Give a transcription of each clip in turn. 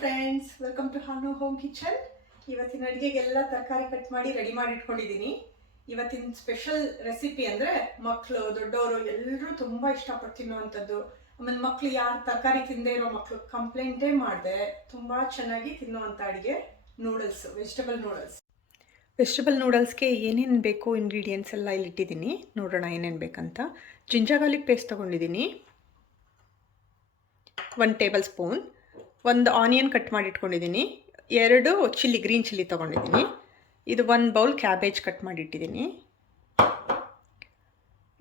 Friends, welcome to Hanu home kitchen. ಇವತ್ತಿನ ಅಡುಗೆಗೆಲ್ಲ ತರಕಾರಿ ಕಟ್ ಮಾಡಿ ರೆಡಿ ಮಾಡಿ ಇಟ್ಕೊಂಡಿದ್ದೀನಿ. ಇವತ್ತಿನ ಸ್ಪೆಷಲ್ ರೆಸಿಪಿ ಅಂದರೆ ಮಕ್ಕಳು ದೊಡ್ಡವರು ಎಲ್ಲರೂ ತುಂಬ ಇಷ್ಟಪಟ್ಟು ತಿನ್ನುವಂಥದ್ದು. ಆಮೇಲೆ ಮಕ್ಕಳು ಯಾರು ತರಕಾರಿ ತಿಂದೇ ಇರೋ ಮಕ್ಕಳು ಕಂಪ್ಲೇಂಟೇ ಮಾಡಿದೆ ತುಂಬ ಚೆನ್ನಾಗಿ ತಿನ್ನುವಂಥ ಅಡುಗೆ ನೂಡಲ್ಸ್, ವೆಜಿಟಬಲ್ ನೂಡಲ್ಸ್. ವೆಜಿಟಬಲ್ ನೂಡಲ್ಸ್ಗೆ ಏನೇನು ಬೇಕು ಇಂಗ್ರೀಡಿಯೆಂಟ್ಸ್ ಎಲ್ಲ ಇಲ್ಲಿಟ್ಟಿದ್ದೀನಿ. ನೋಡೋಣ ಏನೇನು ಬೇಕಂತ. ಜಿಂಜರ್ ಗಾರ್ಲಿಕ್ ಪೇಸ್ಟ್ ತೊಗೊಂಡಿದ್ದೀನಿ, 1 ಟೇಬಲ್ ಸ್ಪೂನ್. ಒಂದು ಆನಿಯನ್ ಕಟ್ ಮಾಡಿ ಇಟ್ಕೊಂಡಿದ್ದೀನಿ, 2 ಚಿಲ್ಲಿ, ಗ್ರೀನ್ ಚಿಲ್ಲಿ ತೊಗೊಂಡಿದ್ದೀನಿ. ಇದು 1 ಬೌಲ್ ಕ್ಯಾಬೇಜ್ ಕಟ್ ಮಾಡಿ ಇಟ್ಟಿದ್ದೀನಿ.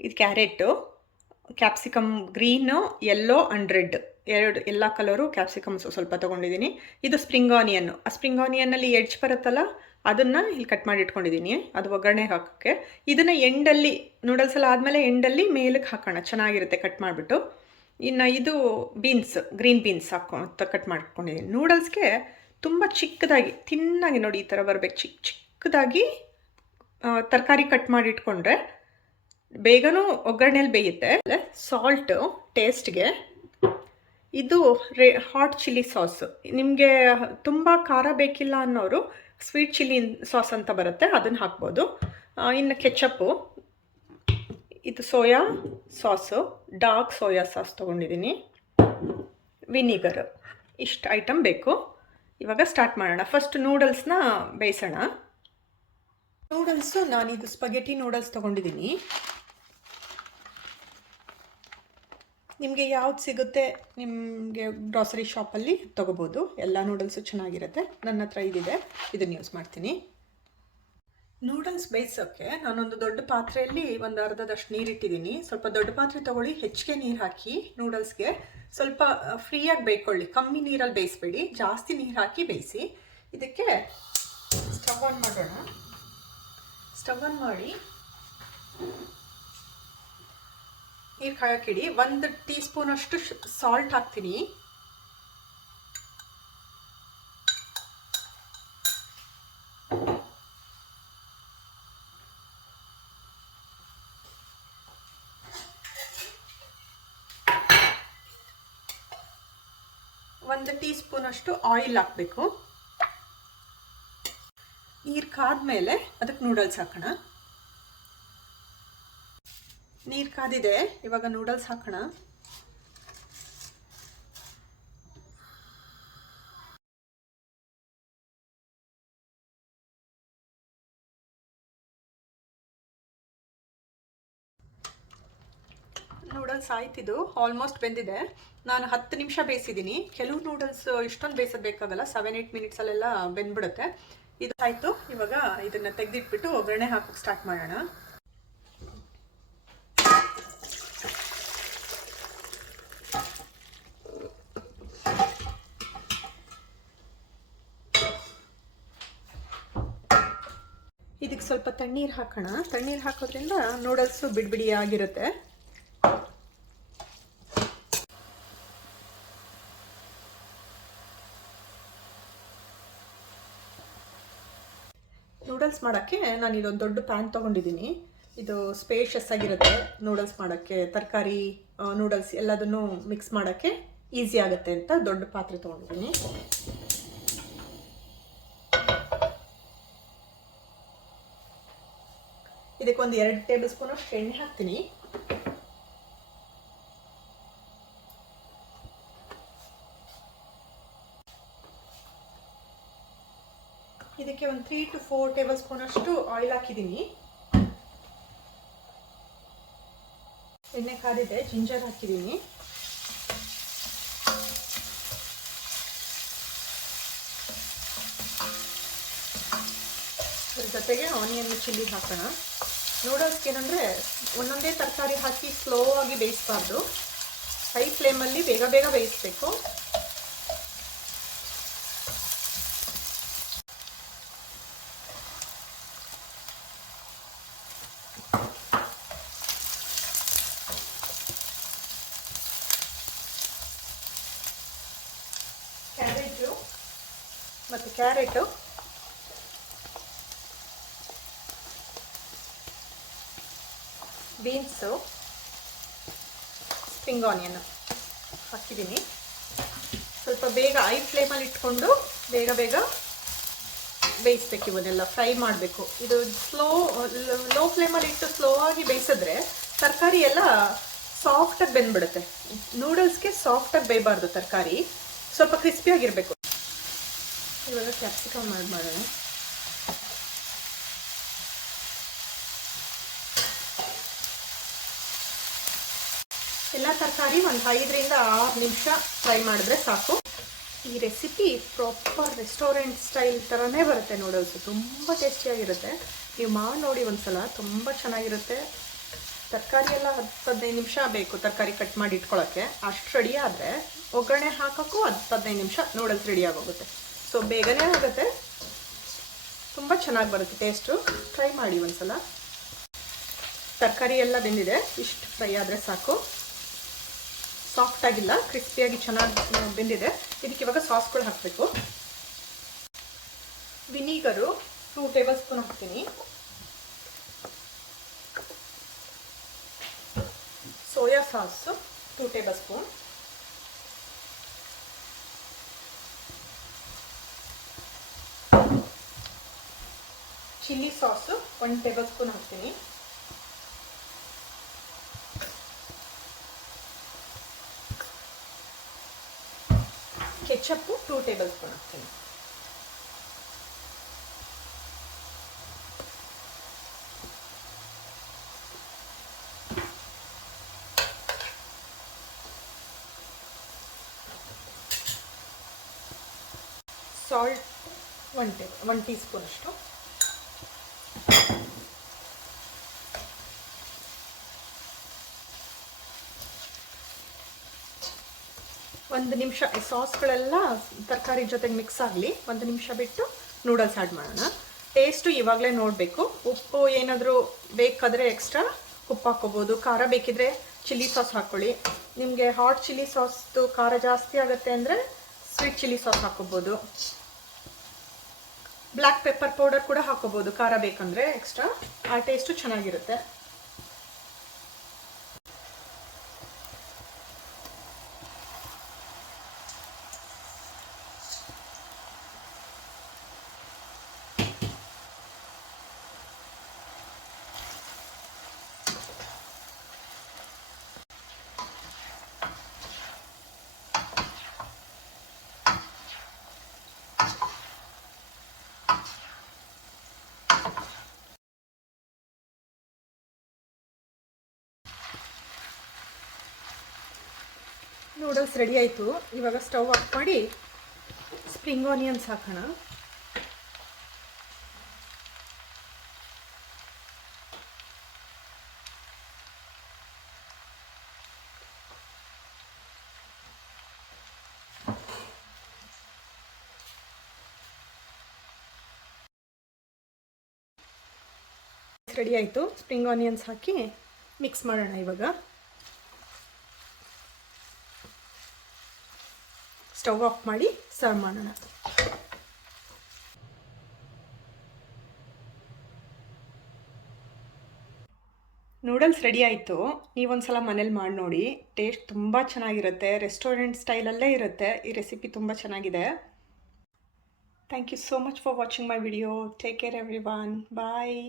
ಇದು carrot, capsicum green, yellow and red, ಎಲ್ಲ ಕಲರು ಕ್ಯಾಪ್ಸಿಕಮ್ಸ್ ಸ್ವಲ್ಪ ತೊಗೊಂಡಿದ್ದೀನಿ. ಇದು ಸ್ಪ್ರಿಂಗ್ ಆನಿಯನ್ನು, ಆ ಸ್ಪ್ರಿಂಗ್ ಆನಿಯನ್ನಲ್ಲಿ ಎಡ್ಜ್ ಬರುತ್ತಲ್ಲ ಅದನ್ನು ಇಲ್ಲಿ ಕಟ್ ಮಾಡಿ ಇಟ್ಕೊಂಡಿದ್ದೀನಿ, ಅದು ಒಗ್ಗರಣೆಗೆ ಹಾಕೋಕ್ಕೆ. ಇದನ್ನು ಎಂಡಲ್ಲಿ ನೂಡಲ್ಸ್ ಎಲ್ಲ ಆದಮೇಲೆ ಎಂಡಲ್ಲಿ ಮೇಲಕ್ಕೆ ಹಾಕೋಣ, ಚೆನ್ನಾಗಿರುತ್ತೆ ಕಟ್ ಮಾಡಿಬಿಟ್ಟು. ಇನ್ನು ಇದು ಬೀನ್ಸ್, ಗ್ರೀನ್ ಬೀನ್ಸ್ ಕಟ್ ಮಾಡ್ಕೊಂಡಿದ್ದೀನಿ. ನೂಡಲ್ಸ್ಗೆ ತುಂಬ ಚಿಕ್ಕದಾಗಿ ತಿನ್ನಾಗಿ ನೋಡಿ ಈ ಥರ ಬರಬೇಕು, ಚಿಕ್ಕದಾಗಿ ತರಕಾರಿ ಕಟ್ ಮಾಡಿ ಇಟ್ಕೊಂಡ್ರೆ ಬೇಗನೂ ಒಗ್ಗರಣೆಯಲ್ಲಿ ಬೇಯುತ್ತೆ. ಸಾಲ್ಟು ಟೇಸ್ಟ್ಗೆ. ಇದು ಹಾಟ್ ಚಿಲ್ಲಿ ಸಾಸ್, ನಿಮಗೆ ತುಂಬ ಖಾರ ಬೇಕಿಲ್ಲ ಅನ್ನೋರು ಸ್ವೀಟ್ ಚಿಲ್ಲಿ ಸಾಸ್ ಅಂತ ಬರುತ್ತೆ, ಅದನ್ನು ಹಾಕ್ಬೋದು. ಇನ್ನು ಕೆಚಪ್ಪು, ಇದು soya sauce, dark soya sauce ತೊಗೊಂಡಿದ್ದೀನಿ, ವಿನಿಗರ್, ಇಷ್ಟು ಐಟಮ್ ಬೇಕು. ಇವಾಗ ಸ್ಟಾರ್ಟ್ ಮಾಡೋಣ. ಫಸ್ಟ್ ನೂಡಲ್ಸ್ನ ಬೇಯಿಸೋಣ. ನೂಡಲ್ಸು ನಾನಿದು ಸ್ಪಗೆಟಿ ನೂಡಲ್ಸ್ ತೊಗೊಂಡಿದ್ದೀನಿ. ನಿಮಗೆ ಯಾವ್ದು ಸಿಗುತ್ತೆ ನಿಮಗೆ ಗ್ರಾಸರಿ ಶಾಪಲ್ಲಿ ತೊಗೋಬೋದು. ಎಲ್ಲ ನೂಡಲ್ಸು ಚೆನ್ನಾಗಿರುತ್ತೆ. ನನ್ನ ಹತ್ರ ಇದಿದೆ, ಇದನ್ನು ಯೂಸ್ ಮಾಡ್ತೀನಿ. ನೂಡಲ್ಸ್ ಬೇಯಿಸೋಕ್ಕೆ ನಾನೊಂದು ದೊಡ್ಡ ಪಾತ್ರೆಯಲ್ಲಿ ಒಂದು ಅರ್ಧದಷ್ಟು ನೀರಿಟ್ಟಿದ್ದೀನಿ. ಸ್ವಲ್ಪ ದೊಡ್ಡ ಪಾತ್ರೆ ತೊಗೊಳ್ಳಿ, ಹೆಚ್ಚಿಗೆ ನೀರು ಹಾಕಿ. ನೂಡಲ್ಸ್ಗೆ ಸ್ವಲ್ಪ ಫ್ರೀಯಾಗಿ ಬೇಯ್ಕೊಳ್ಳಿ, ಕಮ್ಮಿ ನೀರಲ್ಲಿ ಬೇಯಿಸ್ಬೇಡಿ, ಜಾಸ್ತಿ ನೀರು ಹಾಕಿ ಬೇಯಿಸಿ. ಇದಕ್ಕೆ ಸ್ಟವ್ ಆನ್ ಮಾಡೋಣ. ಸ್ಟವ್ ಆನ್ ಮಾಡಿ ನೀರು ಕಾಯೋಕ್ಕಿಡಿ. 1 ಟೀ ಸ್ಪೂನಷ್ಟು ಸಾಲ್ಟ್ ಹಾಕ್ತೀನಿ. ಒಂದು ಟೀ ಸ್ಪೂನಷ್ಟು ಆಯಿಲ್ ಹಾಕಬೇಕು. ನೀರು ಕಾದ್ಮೇಲೆ ಅದಕ್ಕೆ ನೂಡಲ್ಸ್ ಹಾಕೋಣ. ನೀರು ಕಾದಿದೆ, ಇವಾಗ ನೂಡಲ್ಸ್ ಹಾಕೋಣ. ನೂಡಲ್ಸ್ ಆಯ್ತಿದು, ಆಲ್ಮೋಸ್ಟ್ ಬೆಂದಿದೆ. ನಾನು 10 ನಿಮಿಷ ಬೇಯಿಸಿದ್ದೀನಿ. ಕೆಲವು ನೂಡಲ್ಸ್ ಇಷ್ಟೊಂದು ಬೇಯಿಸೋದು ಬೇಕಾಗಲ್ಲ, 7-8 ಮಿನಿಟ್ಸಲ್ಲೆಲ್ಲ ಬೆಂದ್ಬಿಡುತ್ತೆ. ಇದು ಆಯಿತು. ಇವಾಗ ಇದನ್ನು ತೆಗೆದಿಟ್ಬಿಟ್ಟು ಒಗ್ಗರಣೆ ಹಾಕೋಕ್ಕೆ ಸ್ಟಾರ್ಟ್ ಮಾಡೋಣ. ಇದಕ್ಕೆ ಸ್ವಲ್ಪ ತಣ್ಣೀರು ಹಾಕೋಣ. ತಣ್ಣೀರು ಹಾಕೋದ್ರಿಂದ ನೂಡಲ್ಸು ಬಿಡಿ ಆಗಿರುತ್ತೆ. ನೂಡಲ್ಸ್ ಮಾಡೋಕ್ಕೆ ನಾನು ಇದೊಂದು ದೊಡ್ಡ ಪ್ಯಾನ್ ತೊಗೊಂಡಿದ್ದೀನಿ. ಇದು ಸ್ಪೇಷಿಯಸ್ ಆಗಿರುತ್ತೆ ನೂಡಲ್ಸ್ ಮಾಡೋಕ್ಕೆ, ತರಕಾರಿ ನೂಡಲ್ಸ್ ಎಲ್ಲದನ್ನು ಮಿಕ್ಸ್ ಮಾಡೋಕ್ಕೆ ಈಸಿ ಆಗುತ್ತೆ ಅಂತ ದೊಡ್ಡ ಪಾತ್ರೆ ತೊಗೊಂಡಿದ್ದೀನಿ. ಇದಕ್ಕೆ ಒಂದು 2 ಟೇಬಲ್ ಸ್ಪೂನ್ ಅಷ್ಟು ಎಣ್ಣೆ ಹಾಕ್ತೀನಿ. ಇದಕ್ಕೆ ಒಂದು 3 to 4 ಟೇಬಲ್ ಸ್ಪೂನ್ ಅಷ್ಟು ಆಯಿಲ್ ಹಾಕಿದ್ದೀನಿ. ಎಣ್ಣೆ ಕಾದಿದೆ, ಜಿಂಜರ್ ಹಾಕಿದ್ದೀನಿ. ಅದ್ರ ಜೊತೆಗೆ ಆನಿಯನ್ ಚಿಲ್ಲಿ ಹಾಕೋಣ. ನೂಡಲ್ಸ್ಗೆ ಏನಂದರೆ ಒಂದೊಂದೇ ತರಕಾರಿ ಹಾಕಿ ಸ್ಲೋ ಆಗಿ ಬೇಯಿಸಬಾರ್ದು, ಹೈ ಫ್ಲೇಮಲ್ಲಿ ಬೇಗ ಬೇಯಿಸಬೇಕು. ಕ್ಯಾಬೇಜು ಮತ್ತು ಕ್ಯಾರೆಟು, ಬೀನ್ಸು, ಸ್ಪ್ರಿಂಗ್ ಆನಿಯನ್ ಹಾಕಿದ್ದೀನಿ. ಸ್ವಲ್ಪ ಸ್ವಲ್ಪ ಬೇಗ ಐ ಫ್ಲೇಮಲ್ಲಿ ಇಟ್ಕೊಂಡು ಬೇಗ ಬೇಗ ಬೇಯಿಸ್ಬೇಕು. ಇವನ್ನೆಲ್ಲ ಫ್ರೈ ಮಾಡಬೇಕು. ಇದು ಲೋ ಫ್ಲೇಮಲ್ಲಿ ಇಟ್ಟು ಸ್ಲೋ ಆಗಿ ಬೇಯಿಸಿದ್ರೆ ತರಕಾರಿ ಎಲ್ಲ ಸಾಫ್ಟಾಗಿ ಬೆಂದ್ಬಿಡುತ್ತೆ. ನೂಡಲ್ಸ್ಗೆ ಸಾಫ್ಟಾಗಿ ಬೇಯಬಾರ್ದು ತರಕಾರಿ, ಸ್ವಲ್ಪ ಕ್ರಿಸ್ಪಿಯಾಗಿರಬೇಕು. ಇವಾಗ ಕ್ಯಾಪ್ಸಿಕಮ್ ಮಾಡೋಣ. ಎಲ್ಲ ತರಕಾರಿ ಒಂದು 5ರಿಂದ 6 ನಿಮಿಷ ಫ್ರೈ ಮಾಡಿದ್ರೆ ಸಾಕು. ಈ ರೆಸಿಪಿ ಪ್ರಾಪರ್ ರೆಸ್ಟೋರೆಂಟ್ ಸ್ಟೈಲ್ ಥರನೇ ಬರುತ್ತೆ. ನೂಡಲ್ಸು ತುಂಬ ಟೇಸ್ಟಿಯಾಗಿರುತ್ತೆ. ನೀವು ಮಾಡಿ ನೋಡಿ ಒಂದ್ಸಲ, ತುಂಬ ಚೆನ್ನಾಗಿರುತ್ತೆ. ತರಕಾರಿ ಎಲ್ಲ 10-15 ನಿಮಿಷ ಬೇಕು ತರಕಾರಿ ಕಟ್ ಮಾಡಿ ಇಟ್ಕೊಳ್ಳೋಕ್ಕೆ. ಅಷ್ಟು ರೆಡಿ ಆದರೆ ಒಗ್ಗರಣೆ ಹಾಕೋಕ್ಕೂ 10-15 ನಿಮಿಷ ನೂಡಲ್ಸ್ ರೆಡಿ ಆಗೋಗುತ್ತೆ. ಸೊ ಬೇಗನೆ ಆಗುತ್ತೆ, ತುಂಬ ಚೆನ್ನಾಗಿ ಬರುತ್ತೆ ಟೇಸ್ಟು. ಟ್ರೈ ಮಾಡಿ ಒಂದ್ಸಲ. ತರಕಾರಿ ಎಲ್ಲ ಬೆಂದಿದೆ, ಇಷ್ಟು ಫ್ರೈ ಆದರೆ ಸಾಕು. ಸಾಫ್ಟಾಗಿಲ್ಲ, ಕ್ರಿಸ್ಪಿಯಾಗಿ ಚೆನ್ನಾಗಿ ಬೆಂದಿದೆ. ಇದಕ್ಕೆ ಇವಾಗ ಸಾಸ್ಗಳು ಹಾಕಬೇಕು. ವಿನಿಗರು 2 ಟೇಬಲ್ ಸ್ಪೂನ್ ಹಾಕ್ತೀನಿ. Soya sauce 2 table spoon. Chilli sauce 1 table spoon ಹಾಕ್ತೀನಿ. ಕೆಚಪ್ಪು 2 ಟೇಬಲ್ ಸ್ಪೂನ್ ಹಾಕ್ತೀನಿ. ಸಾಲ್ಟ್ 1 ಟೀ ಸ್ಪೂನ್ ಅಷ್ಟು. ಒಂದು ನಿಮಿಷ ಈ ಸಾಸ್ಗಳೆಲ್ಲ ತರಕಾರಿ ಜೊತೆಗೆ ಮಿಕ್ಸ್ ಆಗಲಿ. 1 ನಿಮಿಷ ಬಿಟ್ಟು ನೂಡಲ್ಸ್ ಆ್ಯಡ್ ಮಾಡೋಣ. ಟೇಸ್ಟು ಇವಾಗಲೇ ನೋಡಬೇಕು. ಉಪ್ಪು ಏನಾದರೂ ಬೇಕಾದರೆ ಎಕ್ಸ್ಟ್ರಾ ಉಪ್ಪು ಹಾಕ್ಕೋಬೋದು. ಖಾರ ಬೇಕಿದ್ರೆ ಚಿಲ್ಲಿ ಸಾಸ್ ಹಾಕ್ಕೊಳ್ಳಿ. ನಿಮಗೆ ಹಾಟ್ ಚಿಲ್ಲಿ ಸಾಸ್ದು ಖಾರ ಜಾಸ್ತಿ ಆಗುತ್ತೆ ಅಂದರೆ ಸ್ವೀಟ್ ಚಿಲ್ಲಿ ಸಾಸ್ ಹಾಕ್ಕೋಬೋದು. ಬ್ಲ್ಯಾಕ್ ಪೆಪ್ಪರ್ ಪೌಡರ್ ಕೂಡ ಹಾಕ್ಕೋಬೋದು ಖಾರ ಬೇಕಂದರೆ ಎಕ್ಸ್ಟ್ರಾ. ಆ ಟೇಸ್ಟು ಚೆನ್ನಾಗಿರುತ್ತೆ. ನೂಡಲ್ಸ್ ರೆಡಿ ಆಯಿತು. ಇವಾಗ ಸ್ಟವ್ ಆಫ್ ಮಾಡಿ ಸ್ಪ್ರಿಂಗ್ ಆನಿಯನ್ಸ್ ಹಾಕೋಣ. ರೆಡಿ ಆಯಿತು. ಸ್ಪ್ರಿಂಗ್ ಆನಿಯನ್ಸ್ ಹಾಕಿ ಮಿಕ್ಸ್ ಮಾಡೋಣ. ಇವಾಗ ಸ್ಟವ್ ಆಫ್ ಮಾಡಿ ಸರ್ವ್ ಮಾಡೋಣ. ನೂಡಲ್ಸ್ ರೆಡಿ ಆಯಿತು. ನೀವೊಂದ್ಸಲ ಮನೇಲಿ ಮಾಡಿ ನೋಡಿ. ಟೇಸ್ಟ್ ತುಂಬ ಚೆನ್ನಾಗಿರುತ್ತೆ. ರೆಸ್ಟೋರೆಂಟ್ ಸ್ಟೈಲಲ್ಲೇ ಇರುತ್ತೆ. ಈ ರೆಸಿಪಿ ತುಂಬ ಚೆನ್ನಾಗಿದೆ. Thank you so much for watching my video. Take care everyone. Bye.